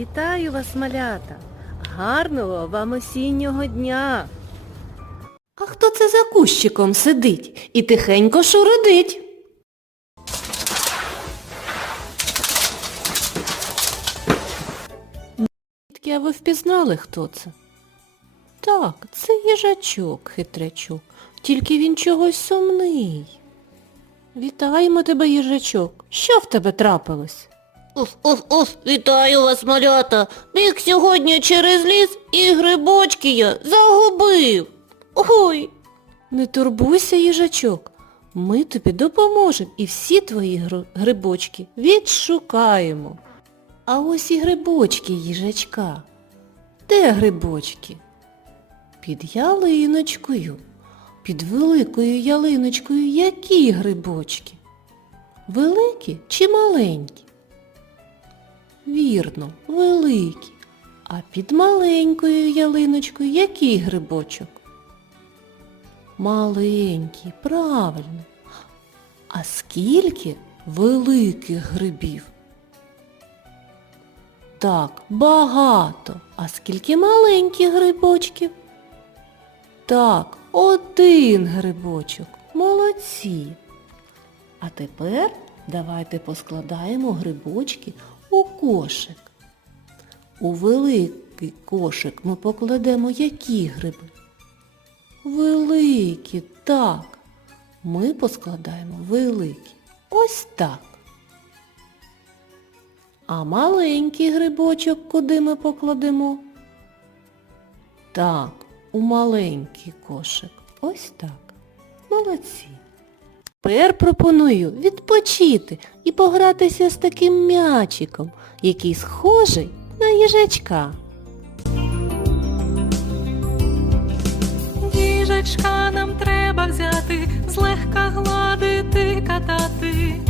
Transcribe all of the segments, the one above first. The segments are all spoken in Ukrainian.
Вітаю вас, малята! Гарного вам осіннього дня! А хто це за кущиком сидить і тихенько шуридить? Дітки, а ви впізнали, хто це? Так, це їжачок, хитрячок, тільки він чогось сумний. Вітаємо тебе, їжачок. Що в тебе трапилось? Уф, уф, уф, вітаю вас, малята. Біг сьогодні через ліс і грибочки я загубив. Ой, Не турбуйся, їжачок. Ми тобі допоможемо і всі твої гри- грибочки відшукаємо. А ось і грибочки їжачка. Де грибочки? Під ялиночкою. Під великою ялиночкою які грибочки? Великі чи маленькі? Вірно, великі. А під маленькою ялиночкою який грибочок? Маленький, правильно. А скільки великих грибів? Так, багато. А скільки маленьких грибочків? Так, один грибочок. Молодці. А тепер давайте поскладаємо грибочки у кошик. У великий кошик ми покладемо які гриби? Великі, так. Ми поскладаємо великі. Ось так. А маленький грибочок куди ми покладемо? Так, у маленький кошик. Ось так. Молодці. Тепер пропоную відпочити і погратися з таким м'ячиком, який схожий на їжачка. Їжачка нам треба взяти, злегка гладити, катати.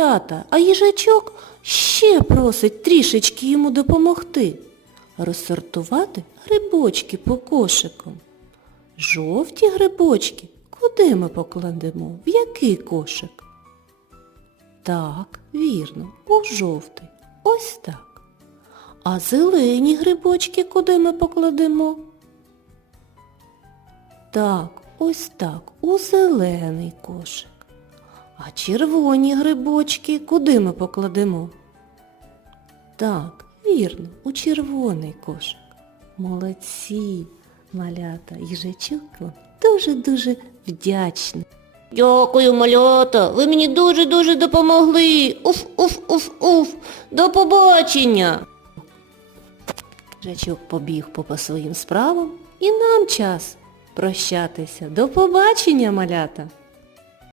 Малята, а їжачок ще просить трішечки йому допомогти. Розсортувати грибочки по кошикам. Жовті грибочки куди ми покладемо? В який кошик? Так, вірно, у жовтий. Ось так. А зелені грибочки куди ми покладемо? Так, ось так, у зелений кошик. А червоні грибочки куди ми покладемо? Так, вірно, у червоний кошик. Молодці, малята, їжачок вам дуже-дуже вдячний. дякую, малята. Ви мені дуже-дуже допомогли. Уф, уф, уф, уф. До побачення. Їжачок побіг по, по своїм справам і нам час прощатися. До побачення, малята!